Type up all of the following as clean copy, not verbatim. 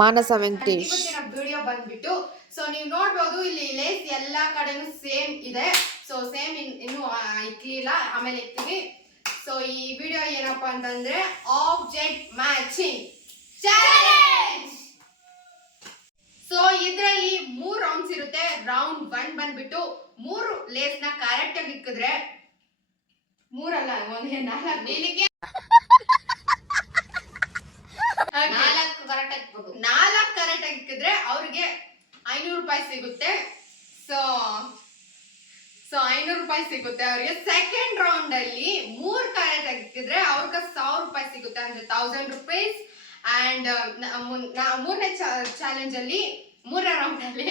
ಮಾನಸ Venkatesh video ಬಂದ್ಬಿಟ್ಟು so ನೀವು ನೋಡ್ಬೋದು ಇಲ್ಲಿ ಲೇಸ್ ಎಲ್ಲಾ ಕಡೆನೂ ಸೇಮ್ ಇದೆ. ಸೊ ಸೇಮ್ ಇನ್ನು ಇಕ್ಲಿಲ್ಲ, ಆಮೇಲೆ ಇಕ್ತೀವಿ. ಸೊ ಈ ವಿಡಿಯೋ ಏನಪ್ಪಾ ಅಂತಂದ್ರೆ ಆಬ್ಜೆಕ್ಟ್ ಮ್ಯಾಚಿಂಗ್ ಚಾಲೆಂಜ್. ಸೊ ಇದರಲ್ಲಿ 3 ರೌಂಡ್ಸ್ ಇರುತ್ತೆ. ರೌಂಡ್ 1 ಬಂದ್ಬಿಟ್ಟು 3 ಲೇಸ್ ನ ಕರೆಕ್ಟ್ ಆಗಿ ಇಕ್ಕಿದ್ರೆ 3 ಅಲ್ಲ 4 ನಿನಗೆ 4 ಕರೆಕ್ಟ್ ಆಗಿ ಇಕ್ಕಿದ್ರೆ ಅವ್ರಿಗೆ 500 ರೂಪಾಯಿ ಸಿಗುತ್ತೆ. ಸೊ 500 ರೂಪಾಯಿ ಸಿಗುತ್ತೆ ಅವ್ರಿಗೆ. ಸೆಕೆಂಡ್ ರೌಂಡ್ ಅಲ್ಲಿ 3 ಕರೆಕ್ಟ್ ಆಗಿ ಇಕ್ಕಿದ್ರೆ ಅವ್ರಿಗೆ 1000 ರೂಪಾಯಿ ಸಿಗುತ್ತೆ, ಅಂದ್ರೆ 1000 ರುಪೀಸ್. ಅಂಡ್ ಮೂರನೇ ಚಾಲೆಂಜ್ ಅಲ್ಲಿ 3ನೇ ರೌಂಡ್ ಅಲ್ಲಿ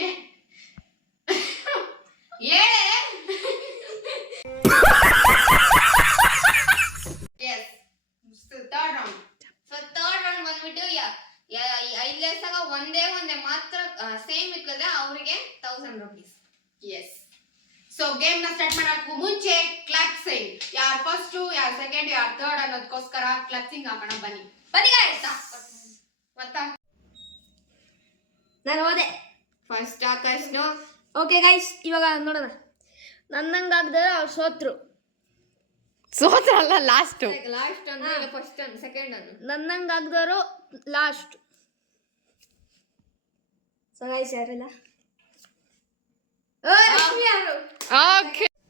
third round. So third round ಬಂದ್ಬಿಟ್ಟು 5 ಲೇಸಾಗ ಒಂದೇ ಮಾತ್ರ ಸೇಮ್ ಇಕ್ಕಿದ್ರೆ ಅವರಿಗೆ 1000 ರೂಪೀಸ್. ಎಸ್. ಸೊ ಗೇಮ್ ನ ಸ್ಟಾರ್ಟ್ ಮಾಡಕ್ಕೂ ಮುಂಚೆ ಕ್ಲಾಪ್ಸಿಂಗ್, ಯಾರು ಫಸ್ಟ್ ಯಾರು ಸೆಕೆಂಡ್ ಯಾರು ಥರ್ಡ್ ಅನ್ನೋದಕ್ಕೋಸ್ಕರ ಕ್ಲಾಪ್ಸಿಂಗ್ ಹಾಕೋಣ. ಬನ್ನಿ ಆಯ್ತಾ? ಮತ್ತ ನಾನು ಹೋದೆ ಫಸ್ಟ್ ಆಕಾಶ್ನು. ಓಕೆ ಗೈಸ್, ಇವಾಗ ನೋಡೋಣ. ನನ್ನಂಗಾಗ್ದರೆ ಅವ್ರು ಸೋತ್ರಲ್ಲ ಲಾಸ್ಟ್ ಅಂದ್ರೆ ಫಸ್ಟ್ ಸೆಕೆಂಡ್ ಅನ್ನು ನನ್ನಂಗಾಗ್ದವರು ಲಾಸ್ಟ್. ಸೊ ಗೈಸ್ ಯಾರೆಲ್ಲ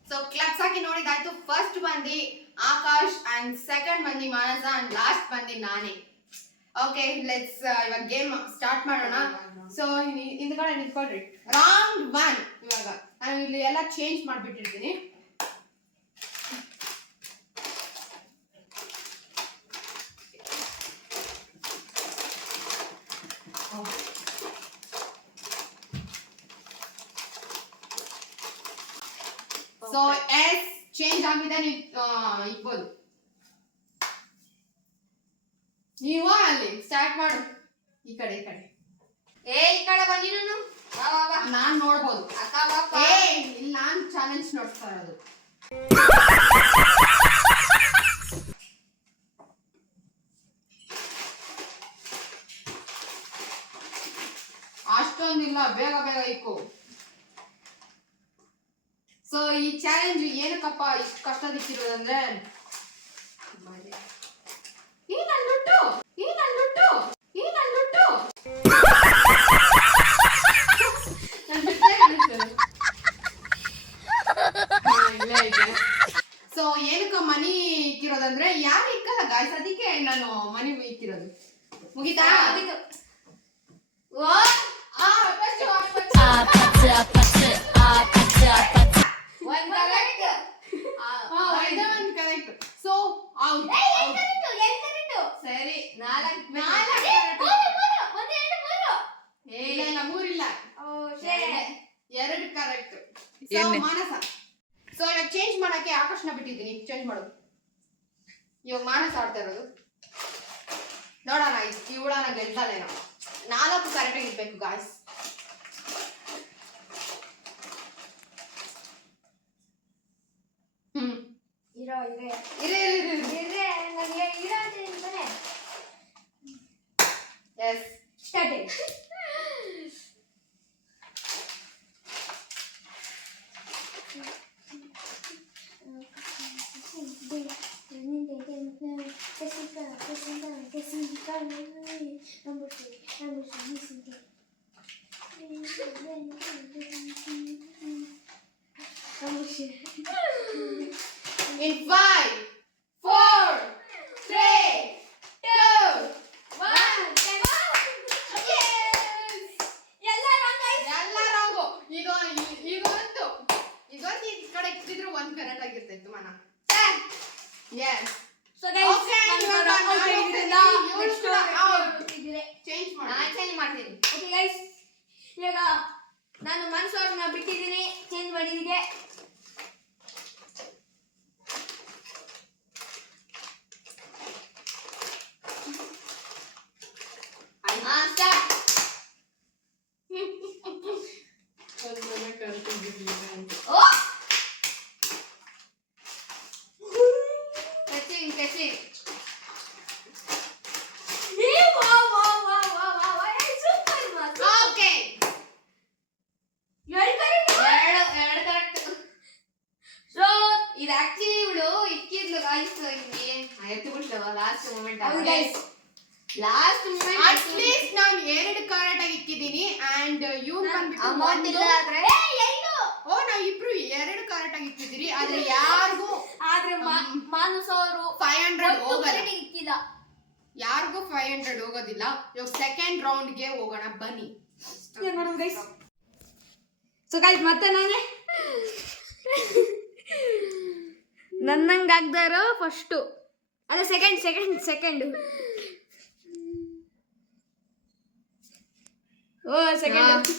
ಸೊ ಕ್ಲಾಪ್ಸ್ ಹಾಕಿ ನೋಡಿದಾಯ್ತು. ಫಸ್ಟ್ ಬಂದಿ ಆಕಾಶ್ ಅಂಡ್ ಸೆಕೆಂಡ್ ಬಂದಿ ಮಾನಸ ಅಂಡ್ ಲಾಸ್ಟ್ ಬಂದಿ ನಾನೇ. ಓಕೆ ಲೆಟ್ಸ್ ಇವಾಗ ಗೇಮ್ ಸ್ಟಾರ್ಟ್ ಮಾಡೋಣ. ಸೊ ಹಿಂದ್ಗಡೆ ನಿಂತ್ಕೊಳ್ರಿ. ರೌಂಡ್ 1 ಇವಾಗ ನಾನು ಇಲ್ಲಿ ಎಲ್ಲ ಚೇಂಜ್ ಮಾಡ್ಬಿಟ್ಟಿರ್ತೀನಿ. ಸೊ ಎಸ್ ಚೇಂಜ್ ಆಗಿದೆ, ಇಕ್ಬೋದು. ನೀವು ಅಲ್ಲಿ ಸ್ಟಾರ್ಟ್ ಮಾಡು. ಈ ಕಡೆ ಈ ಕಡೆ ಬನ್ನಿ. ನಾನ್ ನೋಡ್ಬೋದು. ಇಲ್ಲಿ ನಾನ್ ಚಾಲೆಂಜ್ ನೋಡ್ತಾ ಇರೋದು. ಅಷ್ಟೊಂದಿಲ್ಲ, ಬೇಗ ಇಕ್ಕು. ಸೊ ಈ ಚಾಲೆಂಜ್ ಏನಕ್ಕಪ್ಪ ಇಷ್ಟು ಕಷ್ಟದಿಕ್ಕಿರೋದಂದ್ರೆ ಸೊ ಏನಕ್ಕ ಮನಿ ಇಕ್ಕಿರೋದಂದ್ರೆ ಯಾರು ಇಕ್ಕಲ್ಲ ಗಾಯ್ಸ್, ಅದಕ್ಕೆ ನಾನು ಮನಿ ಇಕ್ಕಿರೋದು. ಮುಗಿತಾ? ಸೊ ಸರಿ, 4 2 ಕರೆಕ್ಟ್. ಮಾನಸ. ಸೊ ಇವಾಗ ಚೇಂಜ್ ಮಾಡಕ್ಕೆ ಆಕಾಶನ ಬಿಟ್ಟಿದ್ದೀನಿ. ಚೇಂಜ್ ಮಾಡೋದು. ಇವಾಗ ಮಾನಸ ಆಡ್ತಾ ಇರೋದು. ನೋಡೋಣ ಇವಳನ ಗೆಲ್ತಾನೇನೋ. 4 ಕರೆಕ್ಟ್ ಆಗಿ ಇರ್ಬೇಕು ಗಾಯ್ಸ್. Yes. Started. In 5, 4, 3, 2, 1. ಎಲ್ಲ ರಾಂಗು. ಈಗ ಇದೊಂದು ಈ ಕಡೆ ಇಟ್ಟಿದ್ರು 1 ಕರೆಕ್ಟ್ ಆಗಿರ್ತಿತ್ತು ಮನ. Yes. So guys, ಚೇಂಜ್ ಮಾಡ್ತೀನಿ. ಓಕೆ ಗೈಸ್, ಇವಾಗ ನಾನು ಮನ್ಸವ್ರನ್ನ ಬಿಟ್ಟಿದ್ದೀನಿ. ಚೇಂಜ್ ಮಾಡಿದಿಗೆ ಇದು ಆಕ್ಚುಲಿ ಇವಳು ಇಕ್ಕಿದ್ಲು ಗಾಯ್ಸ್ ಹಿಂಗೆ ಎತ್ತು ಬಿಡ್ತವ last moment last moment at least ನಾನು 2 ಕರೆಕ್ಟ್ ಆಗಿ ಇಕ್ಕಿದೀನಿ ಅಂಡ್ ಇವ್ನು ಬಂದ್ಬಿಟ್ಟು ಅಮೌಂಟ್ ಇಲ್ಲ ಆದ್ರೆ ಓ ನಾವು ಇಬ್ರು 2 ಕರೆಕ್ಟ್ ಆಗಿ ಇಕ್ಕಿದಿರಿ ಆದ್ರೆ ಯಾರಿಗೂ ಆದ್ರೆ ಮಾನಸ ಅವರು 500 ಹೋಗಲ್ಲ ಇಕ್ಕಿಲ್ಲ ಯಾರಿಗೂ 500 ಹೋಗೋದಿಲ್ಲ ಇವಾಗ ಸೆಕೆಂಡ್ ರೌಂಡ್ ಗೆ ಹೋಗೋಣ ಬನ್ನಿ ಸೊ ಗೈಸ್ ಮತ್ತೆ ನಾನೇ ನನ್ನಂಗೆ ಆಗ್ದಾರೋ ಫಸ್ಟು ಅಲ್ಲ ಸೆಕೆಂಡ್ ಓ ಸೆಕೆಂಡ್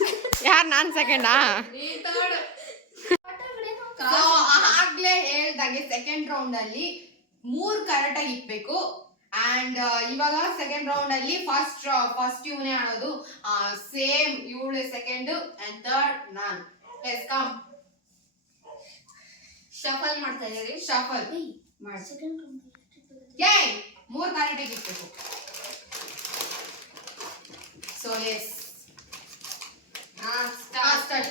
ಯಾರು ನಾನು ಸೆಕೆಂಡಾ ಆಗ್ಲೇ ಹೇಳ್ದಂಗೆ ಸೆಕೆಂಡ್ ರೌಂಡ್ ಅಲ್ಲಿ 3 ಕರೆಕ್ಟ್ ಆಗಿ ಇಕ್ಬೇಕು ಅಂಡ್ ಇವಾಗ ಸೆಕೆಂಡ್ ರೌಂಡ್ ಅಲ್ಲಿ ಫಸ್ಟ್ ಇವನೇ ಆಡೋದು ಸೇಮ್ ಇವಳು ಸೆಕೆಂಡ್ ಅಂಡ್ ಥರ್ಡ್ ನಾನು ಲೆಟ್ಸ್ ಕಮ್ ಶಫಲ್ ಮಾಡ್ತಾ ಇದೀವಿ ಶಫಲ್ ಮಾಡಿ ಏ 3 ಕರೆಕ್ಟ್ ಆಗಿ ಇಕ್ಬೇಕು ಸೊ ಎಸ್ ಸ್ಟಾರ್ಟ್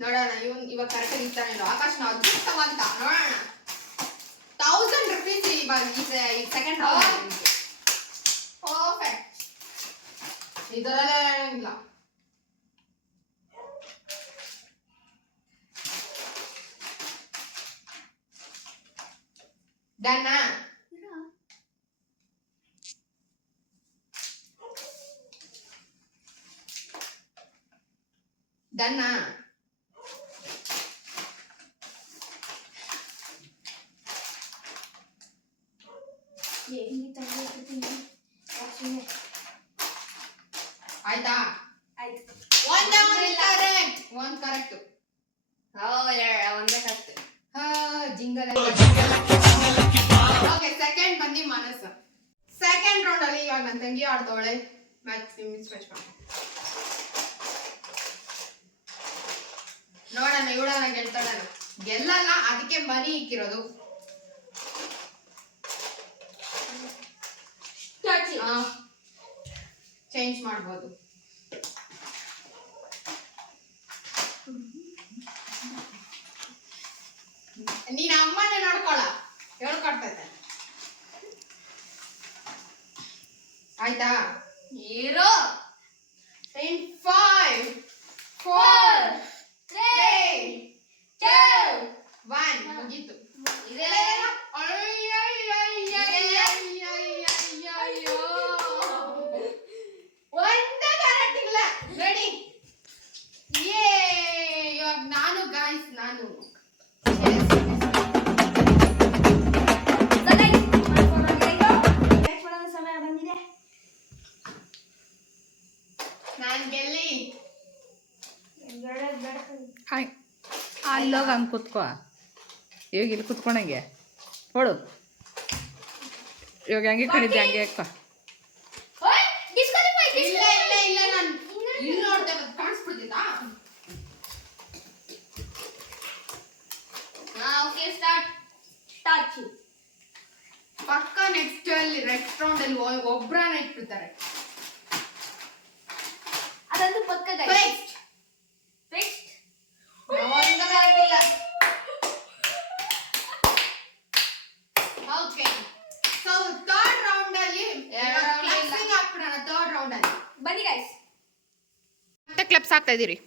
ನೋಡೋಣ ಇವಾಗ ಕರೆಕ್ಟ್ ಆಗಿ ಇರ್ತಾನೆ ಆಕಾಶ್ ನಾವು ಅದ್ಭುತವಂತ ನೋಡೋಣ 1000 rupees ಇವಾಗ ಈ ಸೆಕೆಂಡ್ ರೌಂಡ್ ಪರ್ಫೆಕ್ಟ್ ಇದರಲ್ಲ ಡನ್ ಡನ್ ಆಯ್ತಾ ಆಯ್ತು ಒಂದೇ ಒಂದು ಕರೆಕ್ಟ್ ಒಂದೇ ಕರೆಕ್ಟ್ ಜಿಂಗಲ್ ಓಕೆ ಸೆಕೆಂಡ್ ಬಂದಿ ಮನಸ್ಸ ಸೆಕೆಂಡ್ ರೌಂಡ್ ಅಲ್ಲಿ ಇವಾಗ ನನ್ನ ತಂಗಿ ಆಡ್ತಾವಳೆ ಮ್ಯಾಚ್ ಮಾಡಿ ನೋಡೋಣ ಇವಳನ್ನ ಗೆಲ್ತಾಳ ಗೆಲ್ಲಲ್ಲ ಅದಕ್ಕೆ ಮನಿ ಇಕ್ಕಿರೋದು ಚೇಂಜ್ ಮಾಡ್ಬೋದು ನೀನ್ ಅಮ್ಮನೇ ನೋಡ್ಕೊಳ ಹೇಳ್ಕೊಡ್ತೈತೆ ಆಯ್ತಾ ಹೀರೋ ಇನ್ 5 4 3 2 1 ಮುಗೀತು ಇದೆಲ್ಲ ಒಂದೇ ಕರೆಕ್ಟ್ ಇಲ್ಲ ರೆಡಿ ಏ ಇವಾಗ ನಾನು ಗಾಯ್ಸ್ ನಾನು ಸಮಯ ಬಂದಿದೆ ನಾನು ಗೆಲ್ಲಿ ಹಾಯ್ ಅಲ್ಲೋಗಿ ಹಂಗೆ ಕೂತ್ಕೋ ಇವಾಗ ಇಲ್ಲಿ ಕೂತ್ಕೊಂಡಂಗೆ ಹೊಡು ಇವಾಗ ಹೆಂಗೆ ಕಣಿದ್ದೆ ಹಂಗೆ ಹಾಕೋ ಇಲ್ಲ ಇಲ್ಲ ಇಲ್ಲ ನಾನು ಇಲ್ಲಿ ನೋಡ್ದೆ ಕಾಣಿಸ್ಬಿಡ್ತಿದ್ದಾ ಓಕೆ ಸ್ಟಾರ್ಟ್ ಪಕ್ಕ ನೆಕ್ಸ್ಟ್ ಅಲ್ಲಿ ರೆಸ್ಟೋರೆಂಟ್ ಅಲ್ಲಿ ಒಬ್ರನ್ನ ಇಟ್ಬಿಡ್ತಾರೆ ಅದಂತೂ ಪಕ್ಕ ಫಿಕ್ಸ್ಡ್ ಫಿಕ್ಸ್ಡ್ ಒಂದು ಕರೆಕ್ಟ್ ಇಲ್ಲ ಓಕೆ ಸೊ ಥರ್ಡ್ ರೌಂಡ್ ಅಲ್ಲಿ ಕ್ಲಾಪ್ಸಿಂಗ್ ಹಾಕ್ಬಿಡೋಣ ಥರ್ಡ್ ರೌಂಡ್ ಅಲ್ಲಿ ಬನ್ನಿ ಗೈಸ್ ಮತ್ತೆ ಕ್ಲಬ್ಸ್ ಹಾಕ್ತಾ ಇದೀರಿ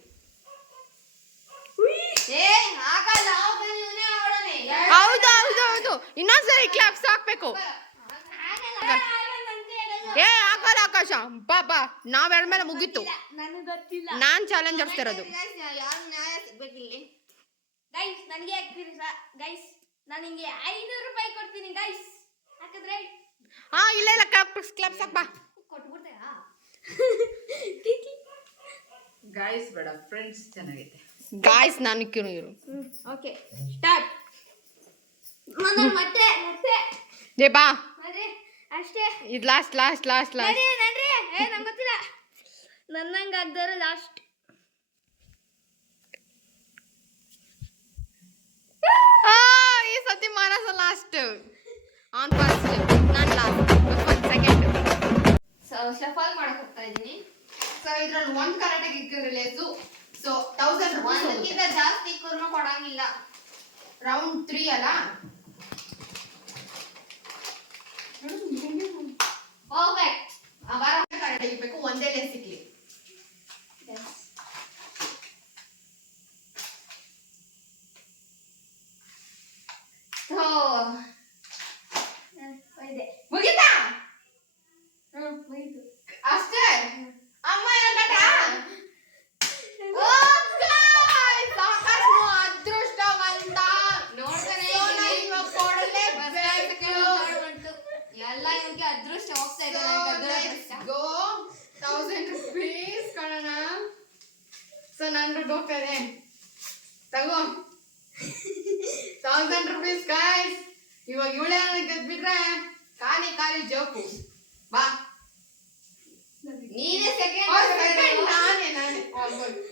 ಏ ಆಗಲ್ಲ ಅವನೇ ಆಡೋನೆ ಹೌದು ಹೌದು ಹೌದು ಇನ್ನೊಂದ್ಸರಿ ಕ್ಲಾಪ್ಸ್ ಹಾಕ್ಬೇಕು ಏ ಹಾಕಲ್ಲ ಆಕಾಶ ಬಾ ನಾವ್ ಮೇಲೆ ಮುಗೀತು ನನಗೆ ಗೊತ್ತಿಲ್ಲ ನಾನ್ ಚಾಲೆಂಜ್ ಆಡ್ತಿರೋದು ಯಾರು ನ್ಯಾಯ ಸಿಗ್ಬೇಕಿಲ್ಲಿ ಗೈಸ್ ನನಗೆ ಹಾಕ್ತೀರಿ ಗೈಸ್ ನಾನು ನಿಮಗೆ 500 ರೂಪಾಯಿ ಕೊಡ್ತೀನಿ ಗೈಸ್ ಹಾಕಿದ್ರೆ ಹಾ ಇಲ್ಲ ಇಲ್ಲ ಕ್ಲಬ್ಸ್ ಹಾಕ್ ಬಾ ಕೊಟ್ಬಿಡ್ತೀರಾ ಗಾಯ್ಸ್ ಬೇಡ ಫ್ರೆಂಡ್ಸ್ ಚೆನ್ನಾಗೈತೆ ಗಾಯ್ಸ್ ನಾನು ಇರು ಓಕೆ ಸ್ಟಾರ್ಟ್ ಮತ್ತೆ ಏ ಬಾ ಅರೆ ಅಷ್ಟೇ ಇದು ಲಾಸ್ಟ್ ನಡ್ರಿ ಏ ನಂಗೆ ಗೊತ್ತಿಲ್ಲ ನನ್ನಂಗೆ ಆಗ್ದಾರ ಲಾಸ್ಟ್ ಈ ಸತಿ ಮಾನಸ ಲಾಸ್ಟ್ ಆನ್ ಫಸ್ಟ್ ನಾನು ಲಾಸ್ಟ್ ಸೆಕೆಂಡ್ ಶಫಲ್ ಮಾಡಕ್ ಹೋಗ್ತಾ ಇದ್ದೀನಿ ಸೊ ಇದ್ರಲ್ಲಿ ಒಂದು ಕರೆಕ್ಟಾಗಿ ಇಕ್ಕಿದ್ರೆ ಲೇಸು ಸೊ 1000 ರೂಪಾಯಿ ಇದಕ್ಕಿಂತ ಜಾಸ್ತಿ ಕುರ್ಮ ಕೊಡಂಗಿಲ್ಲ. ರೌಂಡ್ 3 ಅಲ್ಲ. ಪರ್ಫೆಕ್ಟ್. ಅವರ ಕರೆಕ್ಟ್ ಇರಬೇಕು, ಒಂದೇ ಲೇಸ್ ಸಿಕ್ಲಿ. ಸೊ ಮುಗಿತಾ? ಮುಗಿತು. ಅಷ್ಟೇ? ಅಮ್ಮ ಹೇಳ್ಕಟ? ಸಾಕಷ್ಟು ಅದೃಷ್ಟವಂತ. ನೋಡ್ತಾನೆ ಇವಾಗ ಕೊಡಲೇಬೇಕು. ಎಲ್ಲ ಇವ್ರಿಗೆ ಅದೃಷ್ಟ ಹೋಗ್ತಾ ಇದೆ. ಗೋ 1000 rupees ಕಣಣ. ಸೊ ನನ್ನ ದುಡ್ಡು ಹೋಗ್ತದೆ, ತಗೋ 1000 rupees ಗೈಸ್. ಇವಾಗ ಇವಳೆ ಗೆದ್ಬಿಟ್ರೆ ಖಾಲಿ ಖಾಲಿ ಜೋಕು. ಬಾ ನೀನೇ ಸೆಕೆಂಡ್. ನಾನೇ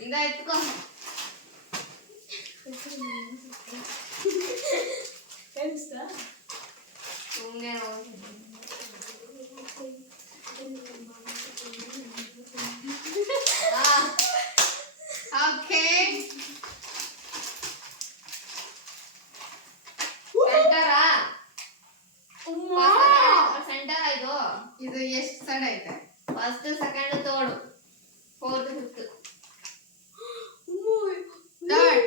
ಇಂದ ಎತ್ಕೋ. ಸುಮ್ಮನೆ ಓಕೆ. ಸೆಂಟರಾ? ಸೆಂಟರ್ ಇದು. ಇದು ಎಷ್ಟು ಸೈಡ್ ಐತೆ? First second third fourth fifth third.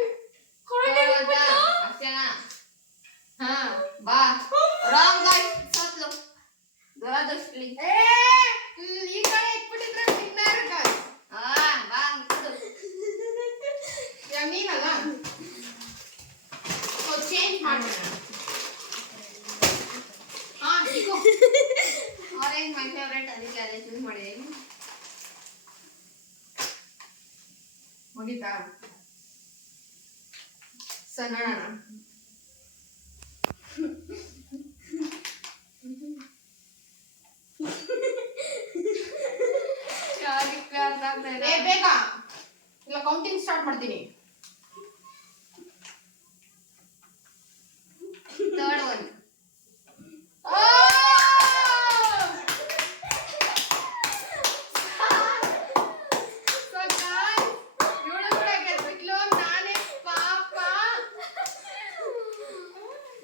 ಅಷ್ಟೇನಾ? ಹಾ ಬಾ. ರಾಂಗ್ ಗೈಸ್, ಸತ್ಲು. ದುರದೃಷ್ಟಲಿ. ಈ ಕಡೆ ಇಟ್ಬಿಟ್ಟಿದ್ರೆ ವಿನ್ನರ್ ಗೈಸ್. ಬಾ ಅಂಕದು. ನೀನಲ್ಲ. ಸೊ ಚೇಂಜ್ ಮಾಡೋಣ. ಹಾ ಈಗ ಆರೆಂಜ್ ಮೈ ಫೇವರೇಟ್, ಅದಕ್ಕೆ ಅದೇ ಚೂಸ್ ಮಾಡಿದ್ದೀನಿ. ಮುಗಿತಾ? ಸೊ ನೋಡೋಣ. ಬೇಗ ಇಲ್ಲ, ಕೌಂಟಿಂಗ್ ಸ್ಟಾರ್ಟ್ ಮಾಡ್ತೀನಿ. Third one.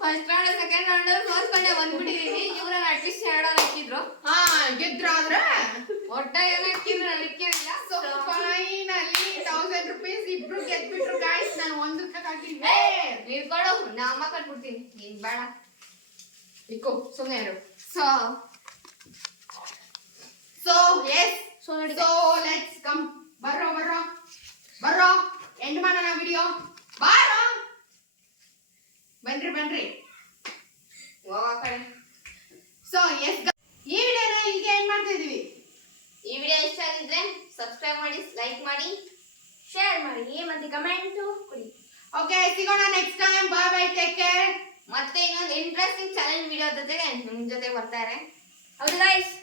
First round second round ತೋರ್ಸ್ಕೊಂಡೆ ಬಂದ್ಬಿಟ್ಟಿದೀನಿ. ಇವ್ರನ್ನ ಅಟ್ಲೀಸ್ಟ್ 2 ರೌಂಡ್ ಹಾಕಿದ್ರು. ಗೆದ್ರಾದ್ರೆ ಒಟ್ಟ ಏನ್ ಹಾಕಿದ್ರು ಅಲ್ಲಿಕ್ಕಿರಲಿಲ್ಲ. ಸೊ ಫೈನಲಿ 1000 rupees ಇಬ್ರು ಗೆದ್ಬಿಟ್ರು ಗೈಸ್. ನಾನು ಒಂದಕ್ಕೆ ಹಾಕಿದ್ದೆ. ನೀನ್ ಕೊಡು, ನಾ ಅಮ್ಮ ಕಟ್ಬಿಡ್ತೀನಿ. ನೀನ್ ಬೇಡ. ಇಕ್ಕೋ ಸುಮ್ಮನೆ ಇರು. So yes. ಸೊ ನೋಡಿ, ಸೊ ಲೆಟ್ಸ್ ಕಮ್. ಬರ್ರೋ ಎಂಡ್ ಮಾಡೋಣ ವಿಡಿಯೋ. ಬಾರೋ ಬನ್ರಿ. ಹೋಗೋ ಕಡೆ. ಸೊ ಎಸ್, ಈ ವಿಡಿಯೋನ ಇಲ್ಲಿಗೆ ಎಂಡ್ ಮಾಡ್ತಾ ಇದೀವಿ. ಈ ವಿಡಿಯೋ ಇಷ್ಟ ಆಗಿದ್ರೆ ಸಬ್ಸ್ಕ್ರೈಬ್ ಮಾಡಿ, ಲೈಕ್ ಮಾಡಿ, ಶೇರ್ ಮಾಡಿ ಮತ್ತೆ ಕಮೆಂಟ್ ಕೊಡಿ. ಓಕೆ, ಸಿಗೋಣ next time. By, take care. ಮತ್ತೆ ಇನ್ನೊಂದು ಇಂಟ್ರೆಸ್ಟಿಂಗ್ ಚಾಲೆಂಜ್ ವಿಡಿಯೋ ಜೊತೆಗೆ ನಿಮ್ ಜೊತೆ ಬರ್ತಾರೆ. ಹೌದು ಗೈಸ್.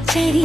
ಅಚ್ಚರಿ